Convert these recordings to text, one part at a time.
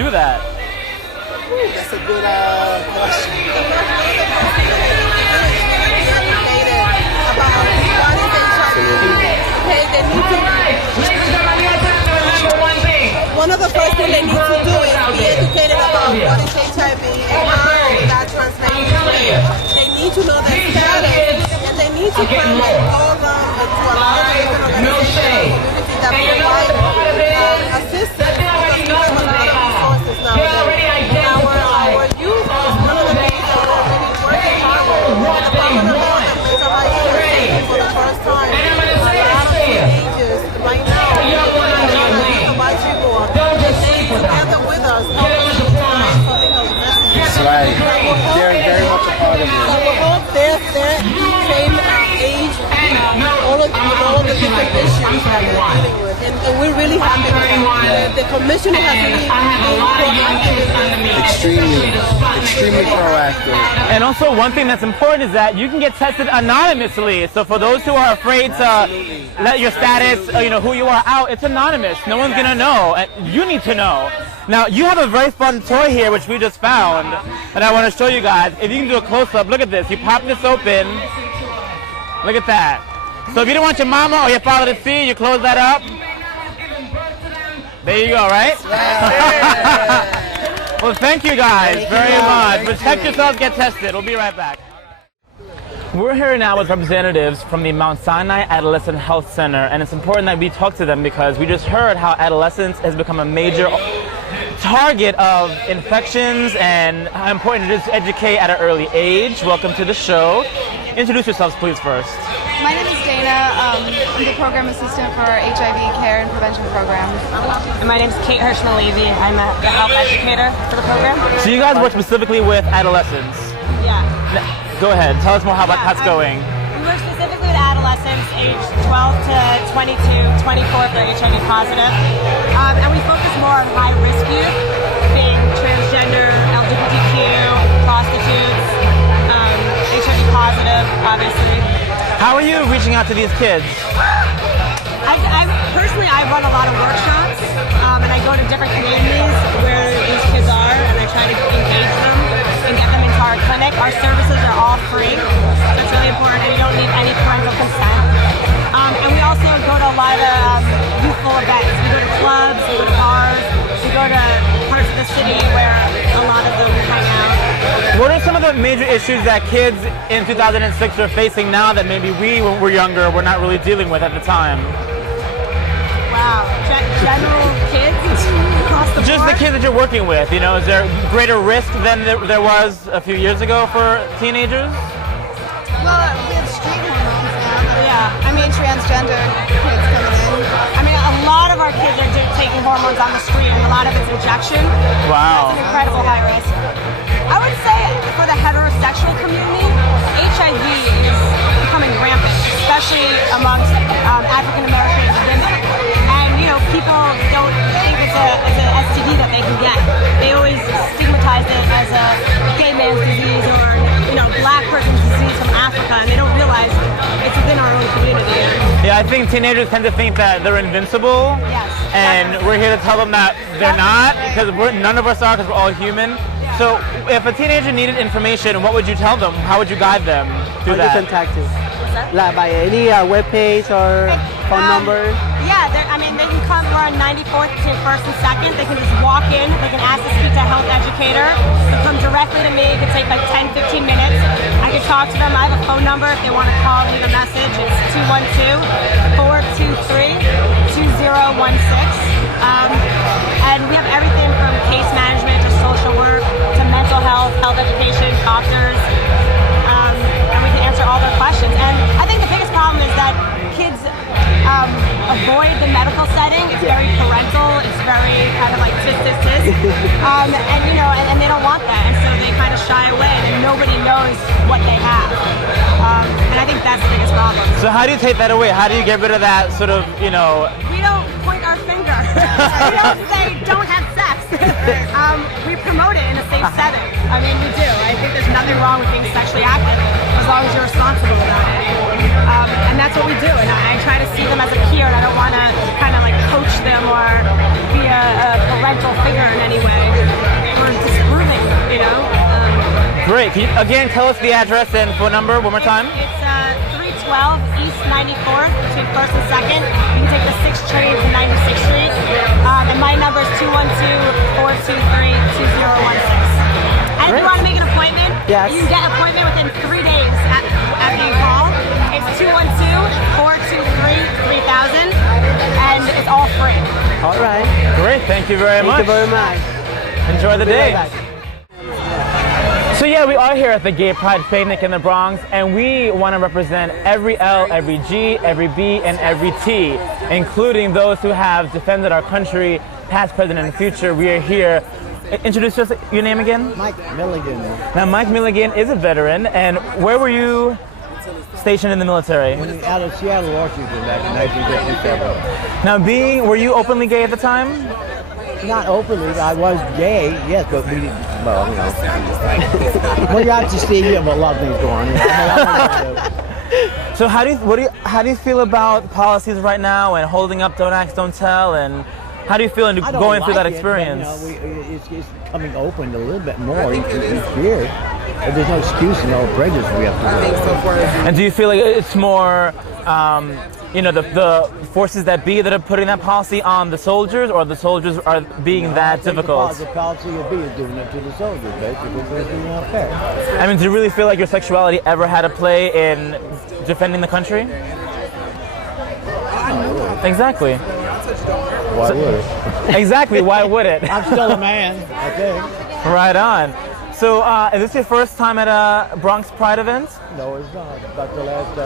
do that? That's a good question. One of the first things they need to do is be educated about what is HIV and how that transmits. They need to know their status, and they need to come and call them to a lot of different organizations in the community that provide assistance, because we have a lot of resources nowadays. Our youth is one of the things that we're really working hard with. The Department of Health and Mental Hygiene for the first time. A lot of teenagers right now together with us, That's right. They're very much a part of it. We hope they're same age, all of the different issues that they're dealing with. And we're really happy with the commissioner has really been proactive. Extremely proactive. And also one thing that's important is that you can get tested anonymously. So for those who are afraid to let your status, who you are out, it's anonymous. No one's gonna know. You need to know. Now you have a very fun toy here which we just found, and I want to show you guys. If you can do a close-up, look at this. You pop this open. Look at that. So if you don't want your mama or your father to see, you close that up. There you go, right? Well, thank you guys very much. Protect yourselves, get tested. We'll be right back. We're here now with representatives from the Mount Sinai Adolescent Health Center, and it's important that we talk to them because we just heard how adolescence has become a major target of infections and how important it is to educate at an early age. Welcome to the show. Introduce yourselves, please, first. My name is Dana. I'm the program assistant for our HIV care and prevention program. And my name is Kate Hirschman-Levy. I'm the health educator for the program. So you guys work specifically with adolescents? Yeah. Go ahead. Tell us more how that's going. We work specifically with adolescents aged 12 to 22, 24 if they're HIV positive. And we focus more on high-risk youth, being transgender, LGBTQ, prostitutes, HIV positive, obviously. How are you reaching out to these kids? Personally, I run a lot of workshops, and I go to different communities where these kids are, and I try to engage them and get them into our clinic. Our services are all free, so it's really important, and you don't need any parental consent. And we also go to a lot of youthful events. We go to clubs, we go to bars, we go to parts of the city where a lot of them hang out. What are some of the major issues that kids in 2006 are facing now that maybe we, when we're younger, were not really dealing with at the time? Wow, general kids across the board? Just the kids that you're working with, is there greater risk than there was a few years ago for teenagers? Well, we have street hormones now. Yeah, I mean transgender kids coming in. I mean, a lot of our kids are taking hormones on the street, and a lot of it's injection. Wow. That's an incredible high risk. I would say for the heterosexual community, HIV is becoming rampant, especially amongst African American women. And people don't think it's an STD that they can get. They always stigmatize it as a gay man's disease or black person's disease from Africa, and they don't realize it's within our own community. Yeah, I think teenagers tend to think that they're invincible. Yes. And we're here to tell them that they're not, because none of us are, because we're all human. So if a teenager needed information, what would you tell them? How would you guide them through that? How do you contact you? Like by any webpage or phone number? Yeah, they can come. We're on 94th to 1st and 2nd. They can just walk in. They can ask to speak to a health educator. They'll come directly to me. It could take like 10, 15 minutes. I can talk to them. I have a phone number if they want to call, leave a message. It's 212-423-2016. And we have everything from case management to social work to mental health, health education, doctors. And we can answer all their questions. And I think the biggest problem is that kids avoid the medical setting. It's very parental. It's very kind of like tis. And they don't want that. And so they kind of shy away and nobody knows what they have. And I think that's the biggest problem. So how do you take that away? How do you get rid of that sort of, We don't point our finger. We don't say don't have sex. We promote it in a safe setting. I mean, we do. I think there's nothing wrong with being sexually active as long as you're responsible about it. And that's what we do. And I try to see them as a peer, and I don't want to kind of like coach them or be a parental figure in any way. Great. Can you again tell us the address and phone number one more time? It's 312 East 94th between 1st and 2nd. You can take the 6th train to 96th Street. And my number is 212-423-2016. And if you want to make an appointment, Yes. you can get an appointment within 3 days after you call. It's 212-423-3000. And it's all free. All right. Great. Thank you very much. Thank you very much. Enjoy the day. Bye-bye. So yeah, we are here at the Gay Pride Picnic in the Bronx, and we want to represent every L, every G, every B, and every T, including those who have defended our country, past, present, and future. We are here. Introduce us, your name again? Mike Milligan. Now, Mike Milligan is a veteran, and where were you stationed in the military? Out of Seattle, Washington, back in 1957. Now, were you openly gay at the time? Not openly, I was gay, yes, but we didn't, well, you know. Well, you have to see, you have a lot of things going on. So how do you feel about policies right now and holding up Don't Ask, Don't Tell, and how do you feel I don't going through that like it, experience? but, you know, it's coming open a little bit more each year. But there's no excuse and no prejudice we have to do. And do you feel like it's more, the forces that be that are putting that policy on the soldiers, or the soldiers are being that difficult? The policy of B is doing it to the soldiers, basically, because it's being unfair. I mean, do you really feel like your sexuality ever had a play in defending the country? Exactly. Why would it? Exactly. Why would it? I'm still a man, I think. Right on. So, is this your first time at a Bronx Pride event? No, it's not. About the last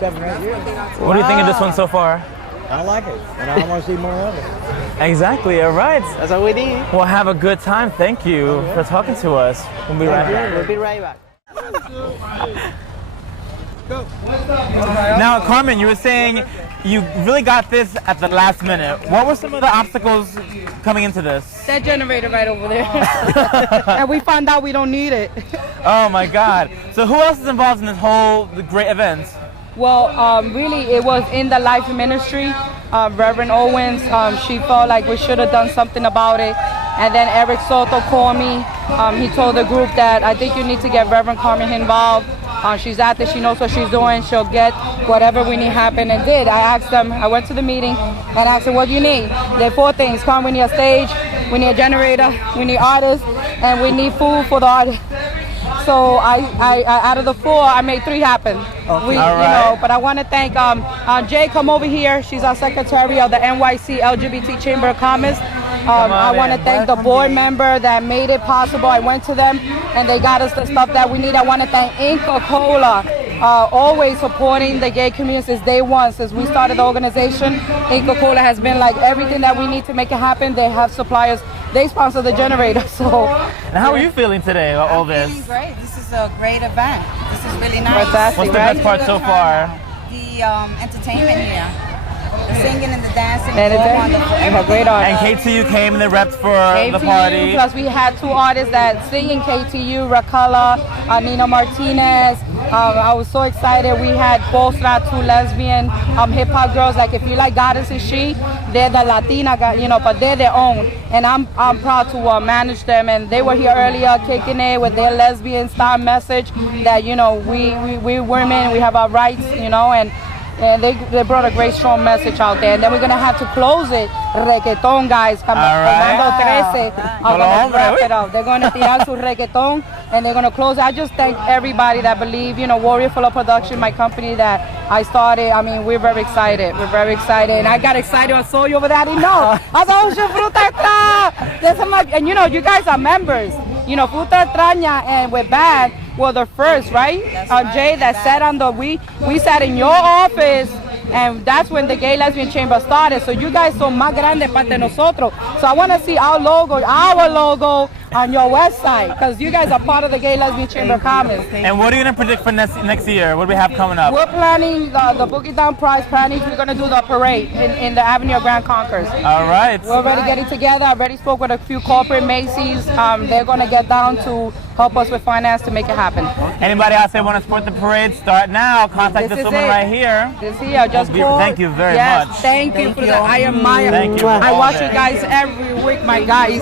7 or 8 years. What do you think of this one so far? I like it, and I want to see more of it. Exactly. All right. That's all we need. Well, have a good time. Thank you for talking to us. We'll be right back. We'll be right back. Now, Carmen, you were saying you really got this at the last minute. What were some of the obstacles coming into this? That generator right over there. And we found out we don't need it. Oh my God. So who else is involved in this whole great event? Well, really, it was in the life ministry. Reverend Owens, she felt like we should have done something about it. And then Eric Soto called me. He told the group that I think you need to get Reverend Carmen involved. She's out there, she knows what she's doing. She'll get whatever we need happen, and did. I asked them, I went to the meeting and asked them, what do you need? There are 4 things. Carmen, we need a stage, we need a generator, we need artists, and we need food for the artists. So I out of the 4, I made 3 happen. Okay. Right. But I want to thank Jay. Come over here. She's our secretary of the NYC LGBT Chamber of Commerce. I want to thank the board member that made it possible. I went to them and they got us the stuff that we need. I want to thank Inca Cola, always supporting the gay community since day one, since we started the organization. Inca Cola has been like everything that we need to make it happen. They have suppliers. They sponsor the generator. So, and how are you feeling today about all this? Feeling great. This is a great event. This is really nice. Fantastic, What's the best part so far? The entertainment here. The singing and the dancing. And is all we wonderful. have great artists. And KTU came and they repped for the party. Plus we had 2 artists that sing in KTU, Raquel, Nina Martinez. I was so excited. We had Bosra, 2 lesbian hip hop girls. Like if you like Goddess is She, they're the Latina, but they're their own. And I'm proud to manage them. And they were here earlier kicking it with their lesbian style message that, we women, we have our rights, and they brought a great strong message out there. And then we're going to have to close it. Reggaeton, guys. Comando 13. I'm going to wrap it up. They're going to tirar su reggaeton and they're going to close it. I just thank everybody that believe, Warrior Fuller Production, my company that I started. I mean, we're very excited. We're very excited. And I got excited. I saw you over there. I didn't know. I was like, Fruta Extra. And you guys are members. Fruta Extraña and we're bad. Well, the first, right? Jay, that sat on we sat in your office, and that's when the Gay Lesbian Chamber started. So you guys son más grande parte nosotros. So I want to see our logo on your website, because you guys are part of the Gay Lesbian Chamber of Commerce. And what are you going to predict for next year? What do we have coming up? We're planning the Boogie Down Prize planning. We're going to do the parade in the Avenue of Grand Concourse. All right. We're already getting together. I already spoke with a few corporate Macy's. They're going to get down to help us with finance to make it happen. Anybody out there want to support the parade? Start now. Contact this woman right here. This here. Just call. Thank you very yes, much. Thank you for that. I admire. Thank you. I watch you guys every week, my guys.